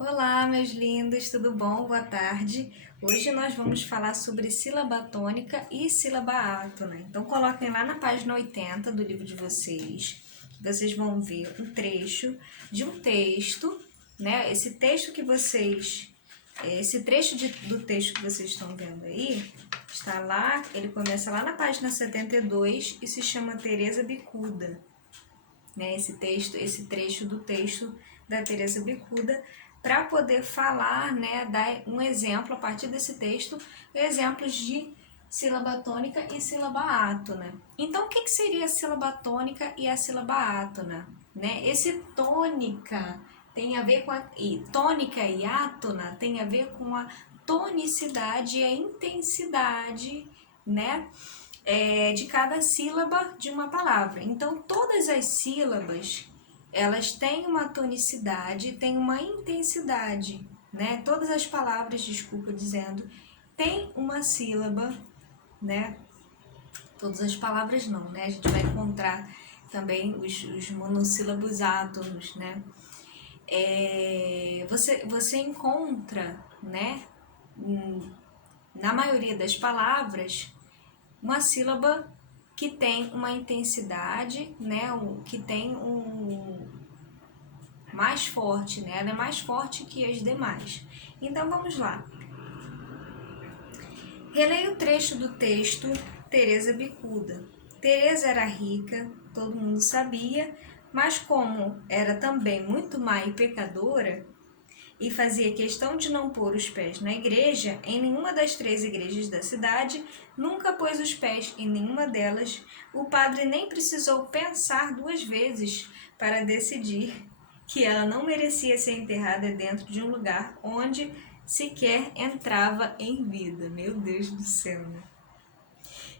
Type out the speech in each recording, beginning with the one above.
Olá, meus lindos, tudo bom? Boa tarde. Hoje nós vamos falar sobre sílaba tônica e sílaba átona. Então, coloquem lá na página 80 do livro de vocês. Vocês vão ver um trecho de um texto, né? Esse trecho do texto que vocês estão vendo aí, está lá, ele começa lá na página 72 e se chama Teresa Bicuda. Né, esse trecho do texto da Teresa Bicuda, para poder falar, né, dar um exemplo a partir desse texto, exemplos de sílaba tônica e sílaba átona. Então, o que seria a sílaba tônica e a sílaba átona? Né? Esse tônica tem a ver com tônica e átona tem a ver com a tonicidade e a intensidade, né? De cada sílaba de uma palavra. Então, todas as sílabas, elas têm uma tonicidade, têm uma intensidade, né? Todas as palavras, desculpa dizendo, tem uma sílaba, né? Todas as palavras não, né? A gente vai encontrar também os monossílabos átonos, né? Você encontra, né? Na maioria das palavras, uma sílaba que tem uma intensidade, né, que tem mais forte, né, ela é mais forte que as demais. Então vamos lá. Releia o trecho do texto Teresa Bicuda. Teresa era rica, todo mundo sabia, mas como era também muito má e pecadora, e fazia questão de não pôr os pés na igreja, em nenhuma das 3 igrejas da cidade, nunca pôs os pés em nenhuma delas, o padre nem precisou pensar 2 vezes para decidir que ela não merecia ser enterrada dentro de um lugar onde sequer entrava em vida. Meu Deus do céu, né?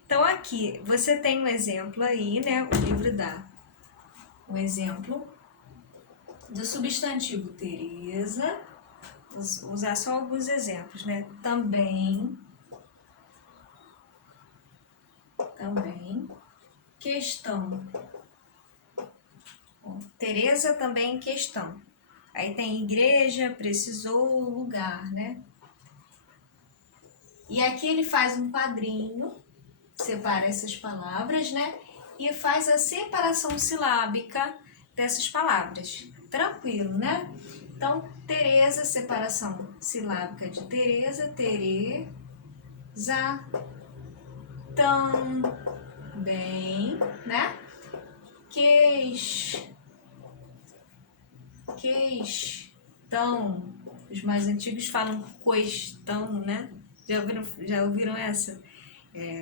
Então aqui, você tem um exemplo aí, né? O livro dá um exemplo do substantivo Teresa. Vou usar só alguns exemplos, né? Também, questão. Bom, Teresa também questão. Aí tem igreja, precisou, lugar, né? E aqui ele faz um quadrinho, separa essas palavras, né? E faz a separação silábica dessas palavras. Tranquilo, né? Então, Teresa, separação silábica de Teresa, Tereza, também, né? Questão. Os mais antigos falam questão, né? Já ouviram essa?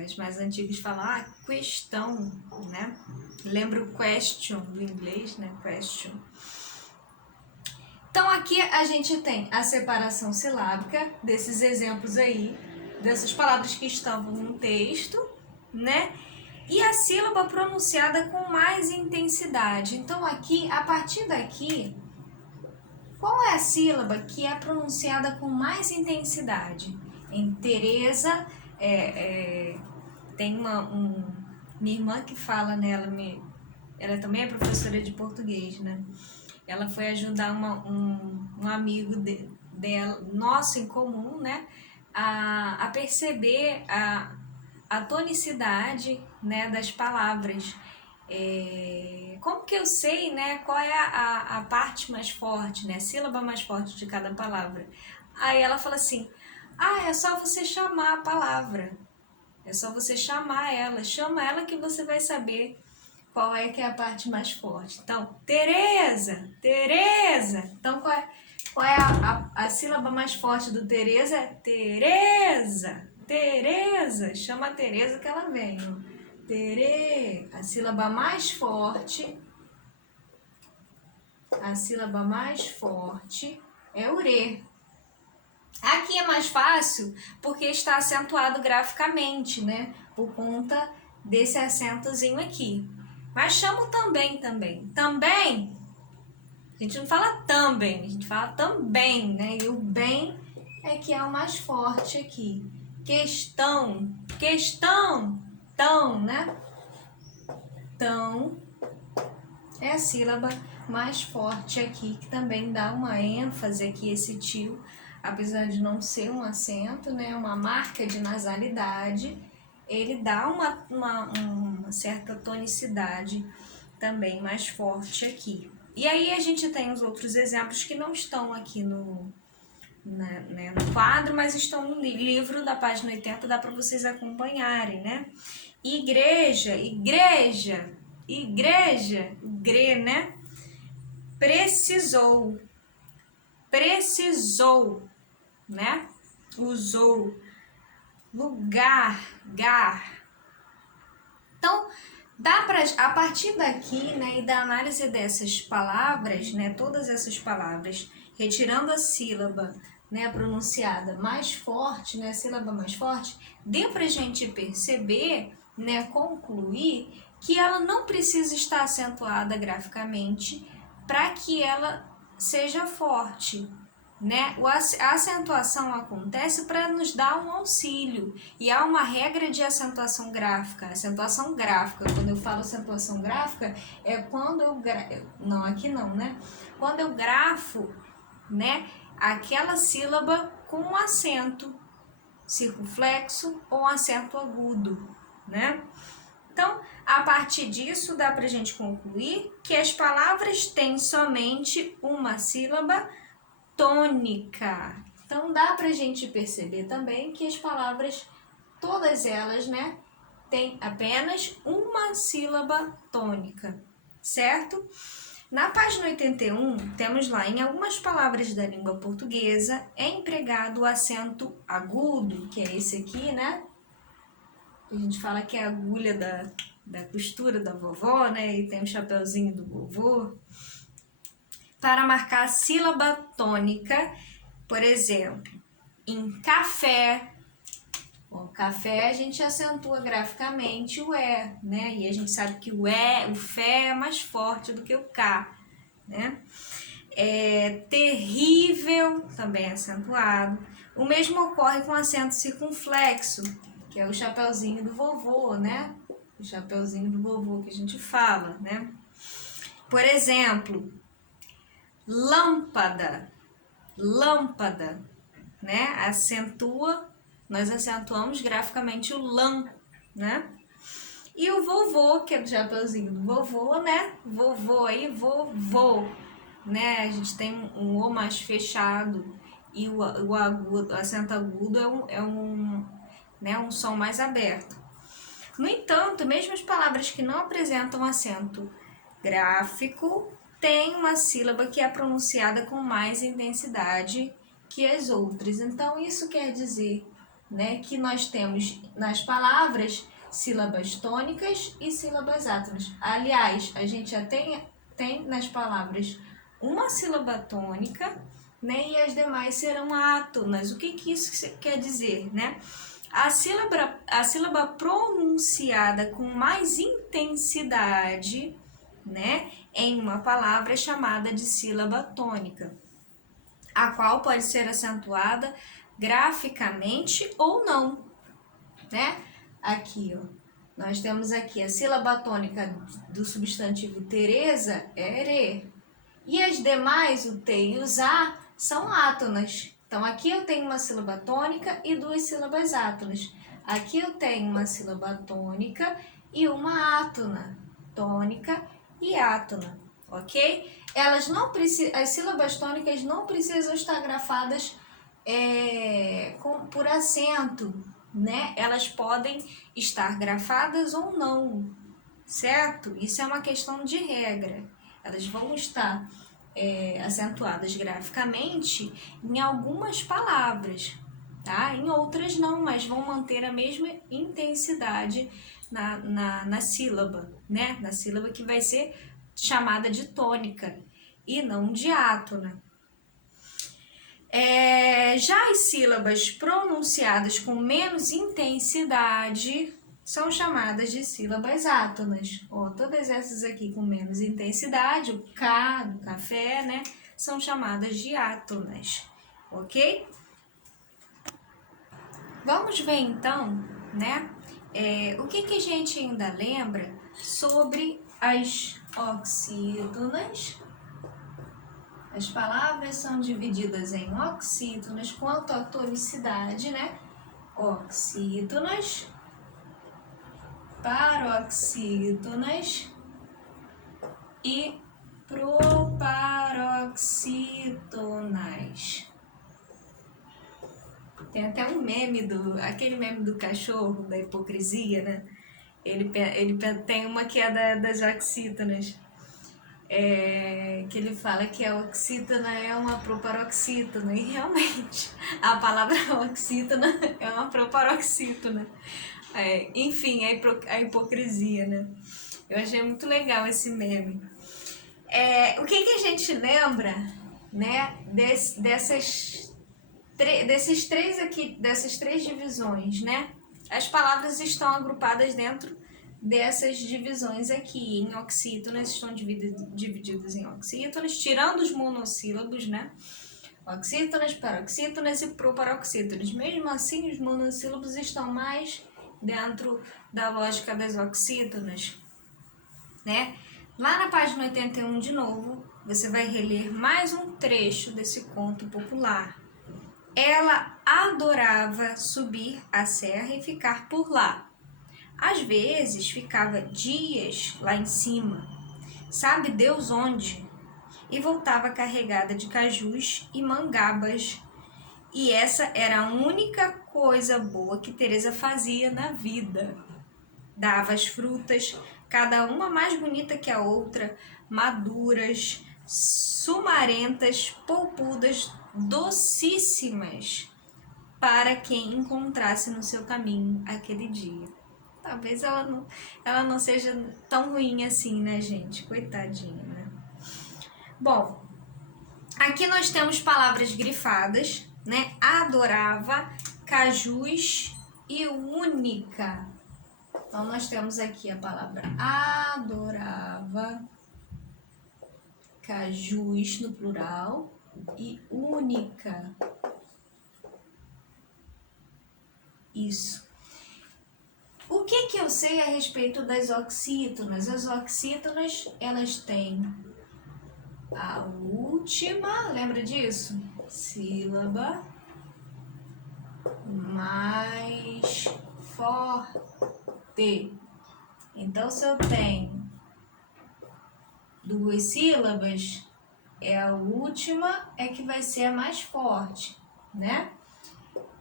Os mais antigos falam questão, né? Lembra o question do inglês, né? Question. Então, aqui a gente tem a separação silábica desses exemplos aí, dessas palavras que estavam no texto, né? E a sílaba pronunciada com mais intensidade. Então, aqui, a partir daqui, qual é a sílaba que é pronunciada com mais intensidade? Em Teresa, tem minha irmã que fala nela, ela também é professora de português, né? Ela foi ajudar um amigo dela, nosso em comum, né? A perceber a tonicidade, né, das palavras. Como que eu sei, né, qual é a parte mais forte, né, a sílaba mais forte de cada palavra? Aí ela fala assim, é só você chamar a palavra, é só você chamar ela, chama ela que você vai saber qual é que é a parte mais forte. Então, Teresa. Então, qual é a sílaba mais forte do Teresa? É Teresa. Chama a Teresa que ela vem. A sílaba mais forte. A sílaba mais forte é o re. Aqui é mais fácil porque está acentuado graficamente, né? Por conta desse acentozinho aqui. Mas chamo também. Também, a gente não fala também, a gente fala também, né? E o bem é que é o mais forte aqui. Questão, tão, né? Tão é a sílaba mais forte aqui, que também dá uma ênfase aqui, esse tio, apesar de não ser um acento, né, uma marca de nasalidade, ele dá uma certa tonicidade também mais forte aqui. E aí a gente tem os outros exemplos que não estão aqui no quadro, mas estão no livro da página 80, dá para vocês acompanharem, né? Igreja, igreja, igreja, igre, né? Precisou, precisou, né? Usou, lugar, gar. Então, dá para, a partir daqui, né, e da análise dessas palavras, né, todas essas palavras, retirando a sílaba, né, pronunciada mais forte, né, a sílaba mais forte, deu para a gente perceber, né, concluir que ela não precisa estar acentuada graficamente para que ela seja forte, né? A acentuação acontece para nos dar um auxílio, e há uma regra de acentuação gráfica. Acentuação gráfica, quando eu falo acentuação gráfica, é quando eu não, aqui não, né? Quando eu grafo, né, aquela sílaba com um acento circunflexo ou um acento agudo, né? Então, a partir disso, dá para a gente concluir que as palavras têm somente uma sílaba tônica. Então, dá para a gente perceber também que as palavras, todas elas, né, têm apenas uma sílaba tônica, certo? Na página 81, temos lá, em algumas palavras da língua portuguesa, é empregado o acento agudo, que é esse aqui, né? A gente fala que é a agulha da costura da vovó, né? E tem o chapeuzinho do vovô. Para marcar a sílaba tônica, por exemplo, em café. Bom, café a gente acentua graficamente o E, né? E a gente sabe que o E, o Fé é mais forte do que o K, né? Terrível, também é acentuado. O mesmo ocorre com acento circunflexo, que é o chapeuzinho do vovô, né? O chapeuzinho do vovô que a gente fala, né? Por exemplo, lâmpada, lâmpada, né? Nós acentuamos graficamente o lã, né? E o vovô, que é o chapeuzinho do vovô, né? Vovô aí, vovô, né? A gente tem um O mais fechado e o agudo, o acento agudo né, um som mais aberto. No entanto, mesmo as palavras que não apresentam acento gráfico têm uma sílaba que é pronunciada com mais intensidade que as outras. Então, isso quer dizer, né, que nós temos nas palavras sílabas tônicas e sílabas átonas. Aliás, a gente já tem nas palavras uma sílaba tônica, né, e as demais serão átonas. O que isso quer dizer, né? A sílaba pronunciada com mais intensidade, né, em uma palavra é chamada de sílaba tônica, a qual pode ser acentuada graficamente ou não, né? Aqui, ó, nós temos aqui a sílaba tônica do substantivo Teresa é ere, e as demais, o T e os A, são átonas. Então, aqui eu tenho uma sílaba tônica e duas sílabas átonas. Aqui eu tenho uma sílaba tônica e uma átona. Tônica e átona, ok? As sílabas tônicas não precisam estar grafadas por acento, né? Elas podem estar grafadas ou não, certo? Isso é uma questão de regra. Elas vão estar acentuadas graficamente em algumas palavras, tá? Em outras não, mas vão manter a mesma intensidade na sílaba, né? Na sílaba que vai ser chamada de tônica e não de átona. Já as sílabas pronunciadas com menos intensidade são chamadas de sílabas átonas. Ó, todas essas aqui com menos intensidade, o K do café, né, são chamadas de átonas, ok? Vamos ver então, né, o que a gente ainda lembra sobre as oxítonas As palavras são divididas em oxítonas quanto à tonicidade, né? Oxítonas, paroxítonas e proparoxítonas. Tem até um meme aquele meme do cachorro, da hipocrisia, né? Ele tem uma que é das oxítonas. Que ele fala que a oxítona é uma proparoxítona, e realmente a palavra oxítona é uma proparoxítona. Enfim, a hipocrisia, né? Eu achei muito legal esse meme. O que a gente lembra, né, dessas três divisões, né? As palavras estão agrupadas dentro dessas divisões aqui. Em oxítonas estão divididas em oxítonas, tirando os monossílabos, né? Oxítonas, paroxítonas e proparoxítonas. Mesmo assim, os monossílabos estão mais dentro da lógica das oxítonas, né? Lá na página 81, de novo, você vai reler mais um trecho desse conto popular. Ela adorava subir a serra e ficar por lá. Às vezes ficava dias lá em cima, sabe Deus onde, e voltava carregada de cajus e mangabas. E essa era a única coisa boa que Teresa fazia na vida. Dava as frutas, cada uma mais bonita que a outra, maduras, sumarentas, polpudas, docíssimas, para quem encontrasse no seu caminho aquele dia. Talvez ela não seja tão ruim assim, né, gente? Coitadinha, né? Bom, aqui nós temos palavras grifadas, né? Adorava, cajus e única. Então, nós temos aqui a palavra adorava, cajus no plural e única. Isso. O que eu sei a respeito das oxítonas? As oxítonas, elas têm a última, lembra disso? Sílaba mais forte. Então, se eu tenho duas sílabas, a última é que vai ser a mais forte, né?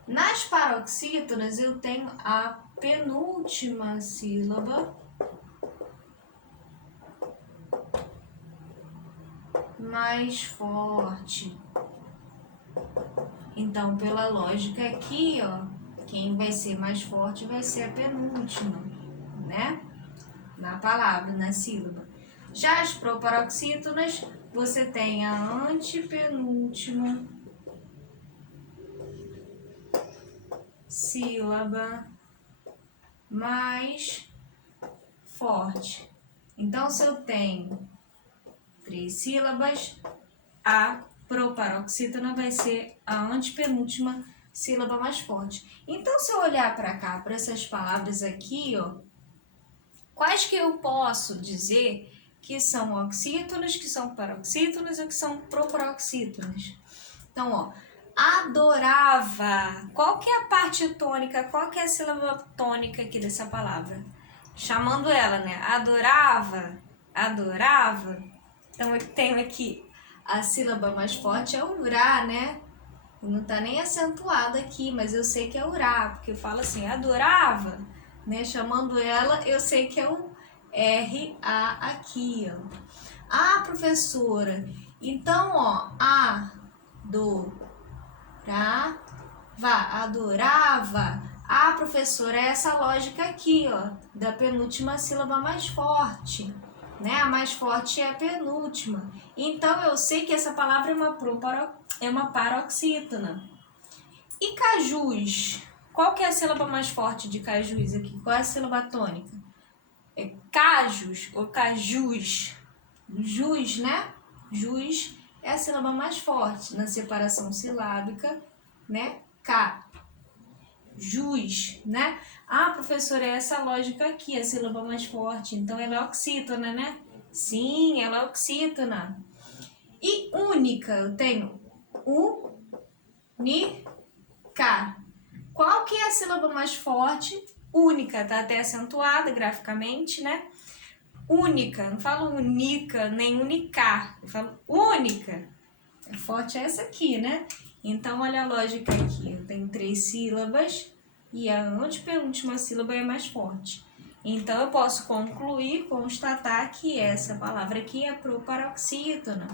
Nas paroxítonas, eu tenho a penúltima sílaba mais forte. Então, pela lógica aqui, ó, quem vai ser mais forte vai ser a penúltima, né? Na palavra, na sílaba. Já as proparoxítonas, você tem a antepenúltima sílaba mais forte. Então, se eu tenho 3 sílabas, a proparoxítona vai ser a antepenúltima sílaba mais forte. Então, se eu olhar para cá, para essas palavras aqui, ó, quais que eu posso dizer que são oxítonas, que são paroxítonas ou que são proparoxítonas? Então, ó, adorava. Qual que é a parte tônica? Qual que é a sílaba tônica aqui dessa palavra? Chamando ela, né? Adorava, adorava. Então, eu tenho aqui a sílaba mais forte é o urá, né? Não tá nem acentuado aqui, mas eu sei que é urá, porque eu falo assim, adorava, né? Chamando ela, eu sei que é o R-A aqui, ó. Ah, professora, então, ó, adorava. Ah, professora, é essa lógica aqui, ó, da penúltima sílaba mais forte, né? A mais forte é a penúltima. Então, eu sei que essa palavra é uma paroxítona. E cajus? Qual que é a sílaba mais forte de cajus aqui? Qual é a sílaba tônica? É cajus ou cajus? Jus, né? Jus é a sílaba mais forte na separação silábica, né? Jus, né? Ah, professora, é essa lógica aqui, a sílaba mais forte. Então, ela é oxítona, né? Sim, ela é oxítona. E única, eu tenho única. Qual que é a sílaba mais forte? Única, tá até acentuada graficamente, né? Única, não falo única, nem unicar, eu falo única. É forte essa aqui, né? Então, olha a lógica aqui. Eu tenho 3 sílabas e a antepenúltima sílaba é mais forte. Então, eu posso concluir, constatar que essa palavra aqui é proparoxítona,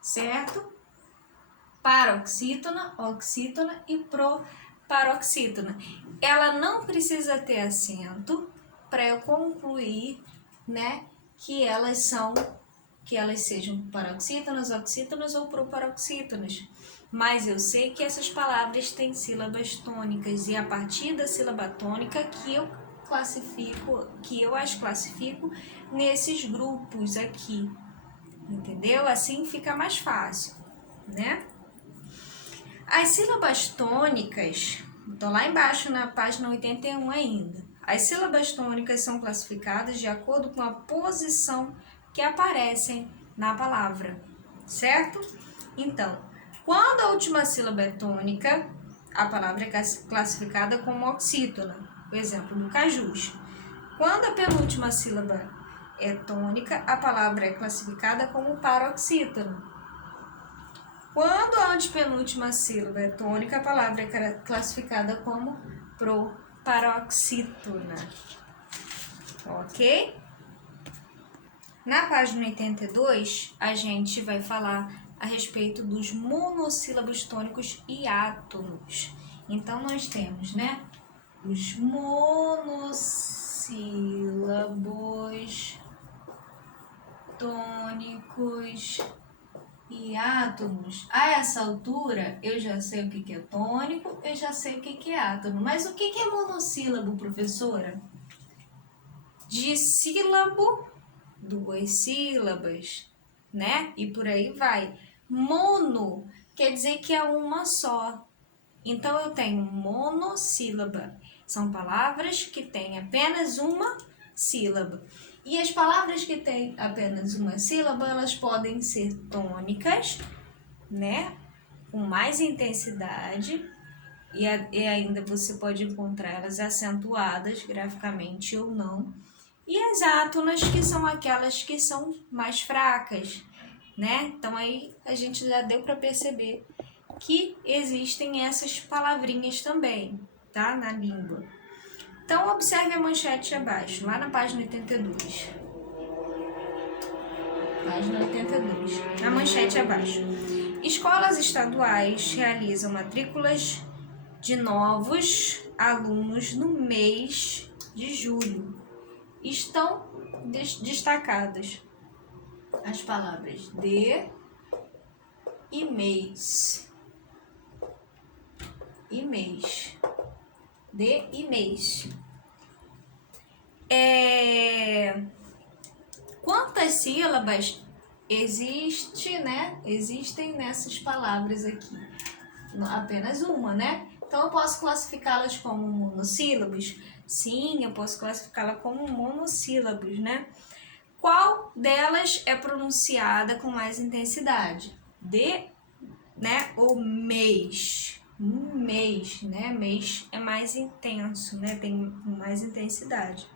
certo? Paroxítona, oxítona e proparoxítona. Ela não precisa ter acento para eu concluir, né, que elas sejam paroxítonas, oxítonas ou proparoxítonas. Mas eu sei que essas palavras têm sílabas tônicas e a partir da sílaba tônica que eu as classifico nesses grupos aqui. Entendeu? Assim fica mais fácil, né? As sílabas tônicas, estou lá embaixo na página 81 ainda. As sílabas tônicas são classificadas de acordo com a posição que aparecem na palavra, certo? Então, quando a última sílaba é tônica, a palavra é classificada como oxítona, por exemplo, no cajus. Quando a penúltima sílaba é tônica, a palavra é classificada como paroxítona. Quando a antepenúltima sílaba é tônica, a palavra é classificada como proparoxítona. Ok? Na página 82, a gente vai falar a respeito dos monossílabos tônicos e átonos. Então, nós temos, né, os monossílabos tônicos e átonos. A essa altura, eu já sei o que é tônico, eu já sei o que é átono. Mas o que é monossílabo, professora? De sílabo, 2 sílabas, né? E por aí vai. Mono quer dizer que é uma só. Então, eu tenho monossílaba. São palavras que têm apenas uma sílaba. E as palavras que têm apenas uma sílaba, elas podem ser tônicas, né? Com mais intensidade. E ainda você pode encontrar elas acentuadas graficamente ou não. E as átonas, que são aquelas que são mais fracas, né? Então, aí a gente já deu para perceber que existem essas palavrinhas também, tá? Na língua. Então, observe a manchete abaixo, lá na página 82. Página 82, na manchete abaixo. Escolas estaduais realizam matrículas de novos alunos no mês de julho. Estão destacadas as palavras de e mês. E mês. De e mês. Quantas sílabas existem nessas palavras aqui? Apenas uma, né? Então, eu posso classificá-las como monossílabos? Sim, eu posso classificá-la como monossílabos, né? Qual delas é pronunciada com mais intensidade? De, né? Ou mês? Mês, né? Mês é mais intenso, né? Tem mais intensidade.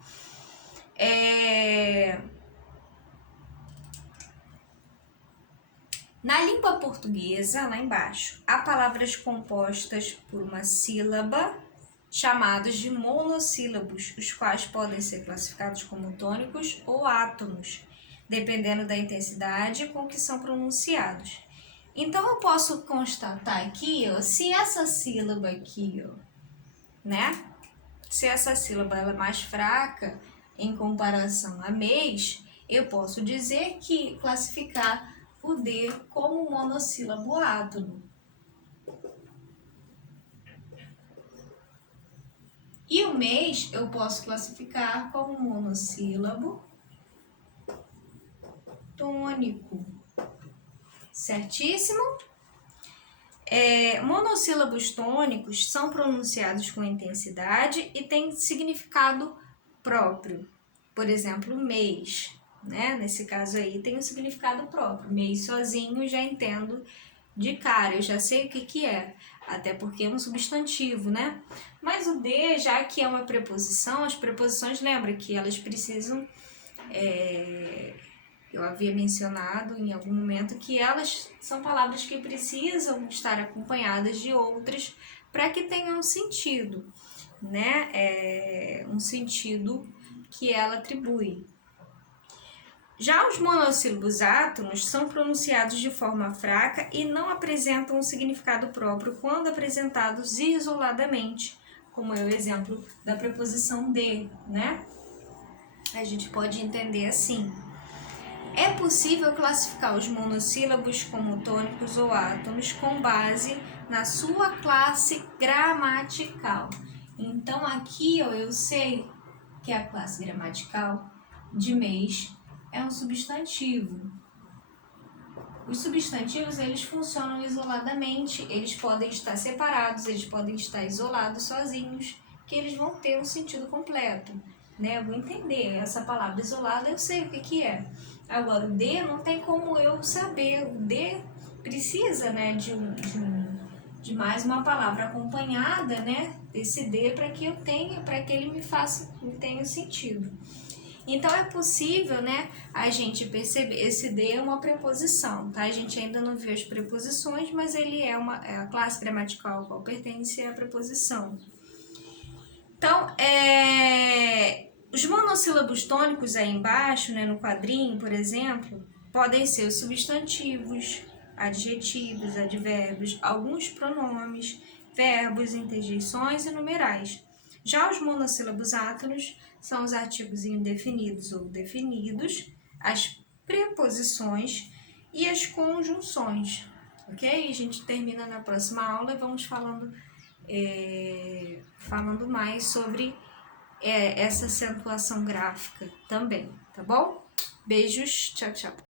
Na língua portuguesa, lá embaixo, há palavras compostas por uma sílaba, chamados de monossílabos, os quais podem ser classificados como tônicos ou átonos, dependendo da intensidade com que são pronunciados. Então, eu posso constatar aqui, ó, se essa sílaba aqui, ó, né? Se essa sílaba ela é mais fraca em comparação a mês, eu posso dizer que classificar o D como monossílabo átono. E o mês eu posso classificar como monossílabo tônico. Certíssimo? Monossílabos tônicos são pronunciados com intensidade e têm significado próprio. Por exemplo, mês, né? Nesse caso aí tem um significado próprio. MEI sozinho já entendo de cara, eu já sei o que que é, até porque é um substantivo, né? Mas o de, já que é uma preposição, as preposições, lembra que elas precisam, eu havia mencionado em algum momento que elas são palavras que precisam estar acompanhadas de outras para que tenham um sentido, né? Um sentido que ela atribui. Já os monossílabos átonos são pronunciados de forma fraca e não apresentam um significado próprio quando apresentados isoladamente, como é o exemplo da preposição de, né? A gente pode entender assim. É possível classificar os monossílabos como tônicos ou átonos com base na sua classe gramatical. Então aqui ó, eu sei que a classe gramatical de mês é um substantivo. Os substantivos, eles funcionam isoladamente, eles podem estar separados, eles podem estar isolados, sozinhos, que eles vão ter um sentido completo, né? Eu vou entender essa palavra isolada, eu sei o que que é. Agora, o de não tem como eu saber, o de precisa, né, de mais uma palavra acompanhada, né, desse de para que eu tenha, para que ele me tenha sentido. Então é possível, né, a gente perceber, esse de é uma preposição, tá? A gente ainda não viu as preposições, mas ele é a classe gramatical ao qual pertence a preposição. Então, os monossílabos tônicos aí embaixo, né, no quadrinho, por exemplo, podem ser os substantivos, adjetivos, advérbios, alguns pronomes, verbos, interjeições e numerais. Já os monossílabos átonos são os artigos indefinidos ou definidos, as preposições e as conjunções, ok? A gente termina na próxima aula e vamos falando mais sobre essa acentuação gráfica também, tá bom? Beijos, tchau, tchau.